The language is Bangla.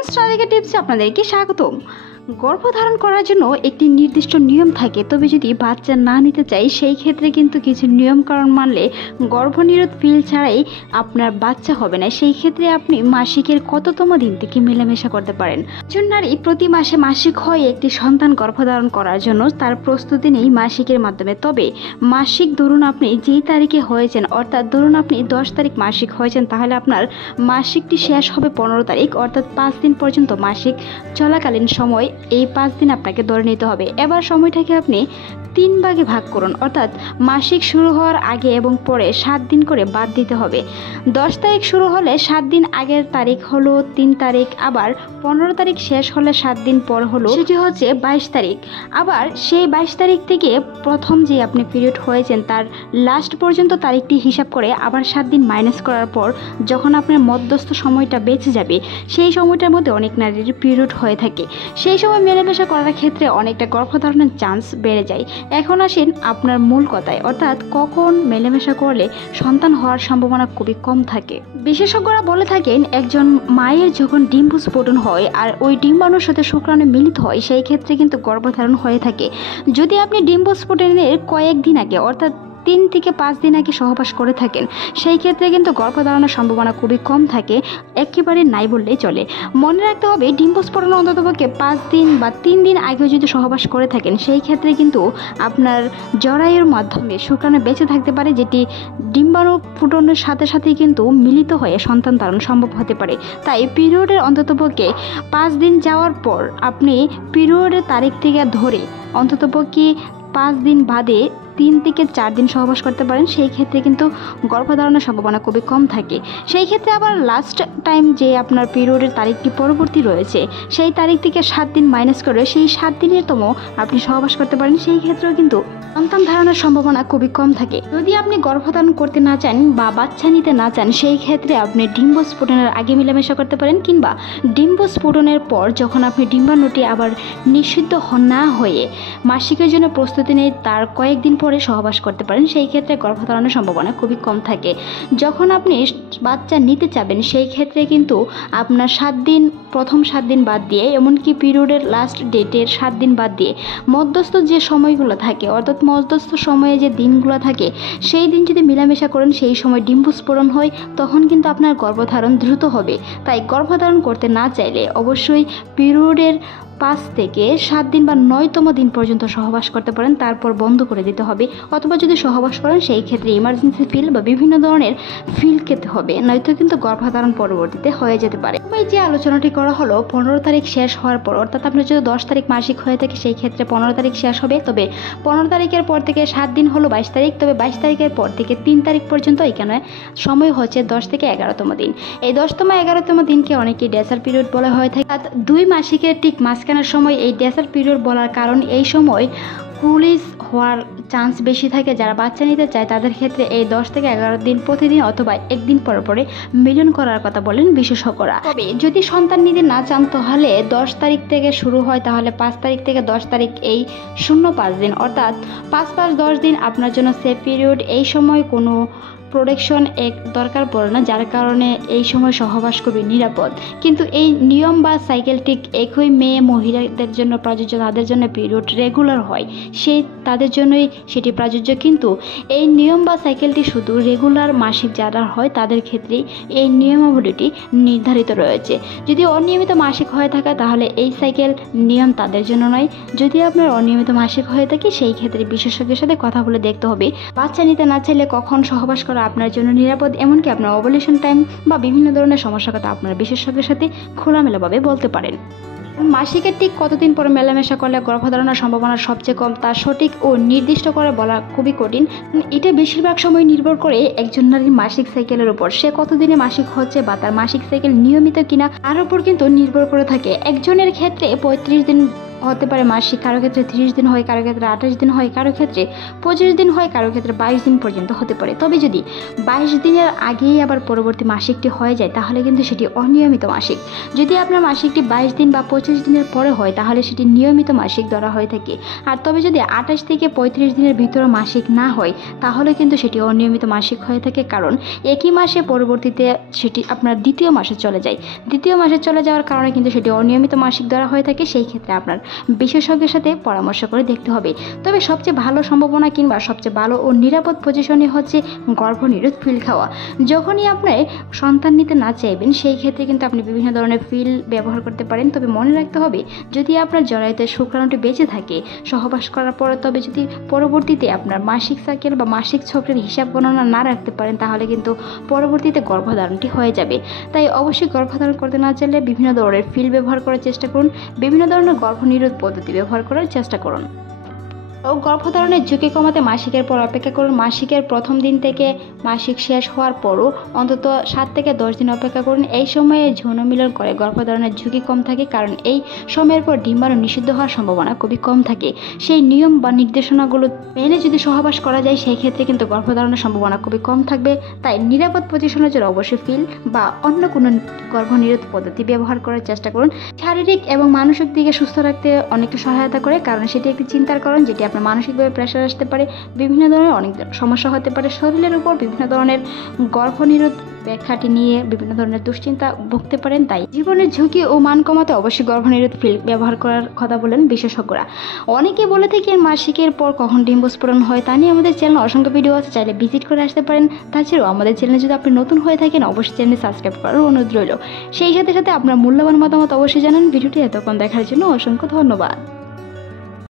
ফ্রেন্ডস, রাধিকা টিপসে আপনাদেরকে স্বাগতম। গর্ভধারণ করার জন্য একটি নির্দিষ্ট নিয়ম থাকে, তবে যদি বাচ্চা না নিতে চাই সেই ক্ষেত্রে কিন্তু কিছু নিয়মকানুন মানলে গর্ভনিরোধ পিল ছাড়াই আপনার বাচ্চা হবে না। সেই ক্ষেত্রে আপনি মাসিকের কততম দিন থেকে মেলামেশা করতে পারেন। একজন নারী প্রতি মাসে মাসিক হয় একটি সন্তান গর্ভধারণ করার জন্য তার প্রস্তুতি নেই মাসিকের মাধ্যমে। তবে মাসিক ধরুন আপনি যেই তারিখে হয়েছেন, অর্থাৎ ধরুন আপনি 10 তারিখ মাসিক হয়েছেন, তাহলে আপনার মাসিকটি শেষ হবে 15 তারিখ, অর্থাৎ 5 দিন পর্যন্ত মাসিক চলাকালীন সময় এই 5 দিন আপনাকে ধরে নিতে হবে। এবার সময়টাকে আপনি 3 ভাগে ভাগ করুন, অর্থাৎ মাসিক শুরু হওয়ার আগে এবং পরে 7 দিন করে বাদ দিতে হবে। 10 তারিখ শুরু হলে 7 দিন আগের তারিখ হলো 3 তারিখ, আবার 15 তারিখ শেষ হলে 7 দিন পর হলো সেটি হচ্ছে 22 তারিখ। আবার সেই 22 তারিখ থেকে প্রথম যে আপনি পিরিয়ড হয়েছেন তার লাস্ট পর্যন্ত তারিখটি হিসাব করে আবার 7 দিন মাইনাস করার পর যখন আপনার মধ্যস্থ সময়টা বেঁচে যাবে, সেই সময়টার মধ্যে অনেক নারীর পিরিয়ড হয়ে থাকে। সেই সময় মেলামেশা করার ক্ষেত্রে অনেকটা গর্ভধারণের চান্স বেড়ে যায়। এখন আসেন আপনার মূল কথায়, অর্থাৎ কখন মেলামেশা করলে সন্তান হওয়ার সম্ভাবনা খুবই কম থাকে। বিশেষজ্ঞরা বলে থাকেন একজন মায়ের যখন ডিম্বস্ফোটন হয় আর ওই ডিম্বাণুর সাথে শুক্রাণু মিলিত হয়, সেই ক্ষেত্রে কিন্তু গর্ভধারণ হয়ে থাকে। যদি আপনি ডিম্বস্ফোটনের কয়েকদিন আগে, অর্থাৎ 3 থেকে 5 দিন আগে সহবাস করে থাকেন, সেই ক্ষেত্রে কিন্তু গর্ভধারণের সম্ভাবনা খুবই কম থাকে, একেবারে নাই বললেই চলে। মনে রাখতে হবে ডিম্বস্ফোটন অন্ততপক্ষে 5 দিন বা 3 দিন আগেও যদি সহবাস করে থাকেন, সেই ক্ষেত্রে কিন্তু আপনার জরায়ুর মাধ্যমে শুক্রাণু বেঁচে থাকতে পারে, যেটি ডিম্বাণু ফুটনের সাথে সাথেই কিন্তু মিলিত হয়ে সন্তান ধারণ সম্ভব হতে পারে। তাই পিরিয়ডের অন্ততপক্ষে 5 দিন যাওয়ার পর আপনি পিরিয়ডের তারিখ থেকে ধরে অন্ততপক্ষে 5 দিন বাদে 3 থেকে 4 দিন সহবাস করতে পারেন। সেই ক্ষেত্রে কিন্তু গর্ভধারণের সম্ভাবনা খুবই কম থাকে। সেই ক্ষেত্রে আবার লাস্ট টাইম যে আপনার পিরিয়ডের তারিখটি পরবর্তী রয়েছে, সেই তারিখ থেকে 7 দিন মাইনাস করে সেই 7 দিনের তম আপনি সহবাস করতে পারেন। সেই ক্ষেত্রেও কিন্তু সন্তান ধারণের সম্ভাবনা খুবই কম থাকে। যদি আপনি গর্ভধারণ করতে না চান বা বাচ্চা নিতে না চান, সেই ক্ষেত্রে আপনি ডিম্বস্ফোটনের আগে মেলামেশা করতে পারেন, কিংবা ডিম্বস্ফোটনের পর যখন আপনি ডিম্বাণুটি আবার নিষিদ্ধ না হয়ে মাসিকের জন্য প্রস্তুতি নেই তার কয়েকদিন পরে সহবাস করতে পারেন। সেই ক্ষেত্রে গর্ভধারণের সম্ভাবনা খুবই কম থাকে। যখন আপনি বাচ্চা নিতে চাবেন, সেই ক্ষেত্রে কিন্তু আপনার 7 দিন, প্রথম 7 দিন বাদ দিয়ে, এমনকি পিরিয়ডের লাস্ট ডেটের 7 দিন বাদ দিয়ে মধ্যস্থ যে সময়গুলো থাকে, অর্থাৎ মধ্যস্থ সময়ে যে দিনগুলো থাকে, সেই দিন যদি মেলামেশা করেন, সেই সময় ডিম্বস্ফোটন হয়, তখন কিন্তু আপনার গর্ভধারণ দ্রুত হবে। তাই গর্ভধারণ করতে না চাইলে অবশ্যই পিরিয়ডের 5 থেকে 7 দিন বা 9তম দিন পর্যন্ত সহবাস করতে পারেন, তারপর বন্ধ করে দিতে হবে। অথবা যদি সহবাস করেন, সেই ক্ষেত্রে ইমার্জেন্সি ফিল বা বিভিন্ন ধরনের ফিল খেতে হবে, নয়তো কিন্তু গর্ভধারণ পরবর্তীতে হয়ে যেতে পারে। যে আলোচনাটি করা হলো 15 তারিখ শেষ হওয়ার পর, অর্থাৎ আপনার যদি 10 তারিখ মাসিক হয়ে থাকে, সেই ক্ষেত্রে 15 তারিখ শেষ হবে। তবে 15 তারিখের পর থেকে 7 দিন হলো 22 তারিখ। তবে 22 তারিখের পর থেকে 3 তারিখ পর্যন্ত এখানে সময় হচ্ছে 10 থেকে 11তম দিন। এই 10তম 11তম দিনকে অনেকেই ডেসার পিরিয়ড বলা হয়ে থাকে। 2 মাসিকের ঠিক মাঝখানের সময় এই ডেসার পিরিয়ড বলার কারণ, এই সময় পুলিশ হওয়ার চান্স বেশি থাকে। যারা বাচ্চা নিতে চায় তাদের ক্ষেত্রে এই 10 থেকে 11 দিন প্রতিদিন অথবা একদিন পর পরে মিলন করার কথা বলেন বিশেষজ্ঞরা। তবে যদি সন্তান নিতে না চান, তাহলে 10 তারিখ থেকে শুরু হয়, তাহলে 5 তারিখ থেকে 10 তারিখ এই 0-5 দিন, অর্থাৎ 5-5-10 দিন আপনার জন্য সেফ পিরিয়ড। এই সময় কোনো প্রোটেকশন দরকার পড়ে না, যার কারণে এই সময় সহবাস খুবই নিরাপদ। কিন্তু এই নিয়ম বা সাইকেল ঠিক একই মেয়ে মহিলাদের জন্য প্রযোজ্য, তাদের জন্য পিরিয়ড রেগুলার হয়, তাদের জন্যই সেটি প্রযোজ্য। কিন্তু এই নিয়ম বা সাইকেলটি শুধু রেগুলার মাসিক যারা হয় তাদের ক্ষেত্রেই এই নিয়মাবলীটি নির্ধারিত রয়েছে। যদি অনিয়মিত মাসিক হয়ে থাকে, তাহলে এই সাইকেল নিয়ম তাদের জন্য নয়। যদি আপনার অনিয়মিত মাসিক হয়ে থাকে, সেই ক্ষেত্রে বিশেষজ্ঞের সাথে কথা বলে দেখতে হবে বাচ্চা নিতে না চাইলে কখন সহবাস করা আপনার জন্য নিরাপদ, এমনকি আপনার ওভুলেশন টাইম বা বিভিন্ন ধরনের সমস্যার কথা আপনার বিশেষজ্ঞের সাথে খোলামেলাভাবে বলতে পারেন। মাসিকের ঠিক কতদিন পরে মেলামেশা করলে গর্ভধারণের সম্ভাবনা সবচেয়ে কম, তা সঠিক ও নির্দিষ্ট করে বলা খুবই কঠিন। এটা বেশিরভাগ সময় নির্ভর করে একজন নারীর মাসিক সাইকেলের উপর, সে কতদিনে মাসিক হচ্ছে বা তার মাসিক সাইকেল নিয়মিত কিনা তার উপর কিন্তু নির্ভর করে থাকে। একজনের ক্ষেত্রে 35 দিন হতে পারে মাসিক, কারো ক্ষেত্রে 30 দিন হয়, কারো ক্ষেত্রে 28 দিন হয়, কারো ক্ষেত্রে 25 দিন হয়, কারো ক্ষেত্রে 22 দিন পর্যন্ত হতে পারে। তবে যদি 22 দিনের আগেই আবার পরবর্তী মাসিকটি হয়ে যায় তাহলে কিন্তু সেটি অনিয়মিত মাসিক। যদি আপনার মাসিকটি 22 দিন বা 25 দিনের পরে হয় তাহলে সেটি নিয়মিত মাসিক ধরা হয়ে থাকে। আর তবে যদি 28 থেকে 35 দিনের ভিতরে মাসিক না হয় তাহলে কিন্তু সেটি অনিয়মিত মাসিক হয়ে থাকে, কারণ একই মাসে পরবর্তীতে সেটি আপনার দ্বিতীয় মাসে চলে যায়। দ্বিতীয় মাসে চলে যাওয়ার কারণে কিন্তু সেটি অনিয়মিত মাসিক ধরা হয়ে থাকে। সেই ক্ষেত্রে আপনার বিশেষজ্ঞের সাথে পরামর্শ করে দেখতে হবে। তবে সবচেয়ে ভালো সম্ভাবনা কিংবা সবচেয়ে ভালো ও নিরাপদ পজিশনই হচ্ছে গর্ভনিরোধ পিল খাওয়া। যখনই আপনি সন্তান নিতে না চাইবেন সেই ক্ষেত্রে কিন্তু আপনি বিভিন্ন ধরনের পিল ব্যবহার করতে পারেন। তবে মনে রাখতে হবে, যদি আপনার জরায়ুতে শুক্রাণুটি বেঁচে থাকে সহবাস করার পর, তবে যদি পরবর্তীতে আপনার মাসিক সাইকেল বা মাসিক চক্রের হিসাব গণনা না রাখতে পারেন তাহলে কিন্তু পরবর্তীতে গর্ভধারণটি হয়ে যাবে। তাই অবশ্যই গর্ভধারণ করতে না চাইলে বিভিন্ন ধরনের পিল ব্যবহার করার চেষ্টা করুন, বিভিন্ন ধরনের গর্ভনিরোধ পদ্ধতি ব্যবহার করার চেষ্টা করুন। ও গর্ভধারণের ঝুঁকি কমাতে মাসিকের পর অপেক্ষা করুন। মাসিকের প্রথম দিন থেকে মাসিক শেষ হওয়ার পরও অন্তত 7 থেকে 10 দিন অপেক্ষা করুন। এই সময়ে যৌন মিলন করে গর্ভধারণের ঝুঁকি কম থাকে, কারণ এই সময়ের পর ডিম্বাণু নিষিদ্ধ হওয়ার সম্ভাবনা খুবই কম থাকে। সেই নিয়ম বা নির্দেশনাগুলো মেনে যদি সহবাস করা যায় সেই ক্ষেত্রে কিন্তু গর্ভধারণের সম্ভাবনা খুবই কম থাকবে। তাই নিরাপদ পজিশনের জন্য অবশ্যই পিল বা অন্য কোনো গর্ভনিরোধ পদ্ধতি ব্যবহার করার চেষ্টা করুন। শারীরিক এবং মানসিক দিকে সুস্থ রাখতে অনেকটা সহায়তা করে, কারণ সেটি একটি চিন্তার কারণ যেটি আপনার মানসিকভাবে প্রেশার আসতে পারে, বিভিন্ন ধরনের অনেক সমস্যা হতে পারে শরীরের উপর, বিভিন্ন ধরনের গর্ভনিরোধ ব্যাখ্যাটি নিয়ে বিভিন্ন ধরনের দুশ্চিন্তা ভুগতে পারেন। তাই জীবনের ঝুঁকি ও মান কমাতে অবশ্যই গর্ভনিরোধ পিল ব্যবহার করার কথা বলেন বিশেষজ্ঞরা। অনেকে বলে থাকেন মাসিকের পর কখন ডিম্বস্ফোরণ হয়, তা নিয়ে আমাদের চ্যানেলে অসংখ্য ভিডিও আছে, চাইলে ভিজিট করে আসতে পারেন। তাছাড়াও আমাদের চ্যানেলে যদি আপনি নতুন হয়ে থাকেন অবশ্যই চ্যানেল সাবস্ক্রাইব করার অনুরোধ রইল। সেই সাথে সাথে আপনার মূল্যবান মতামত অবশ্যই জানান। ভিডিওটি এতক্ষণ দেখার জন্য অসংখ্য ধন্যবাদ।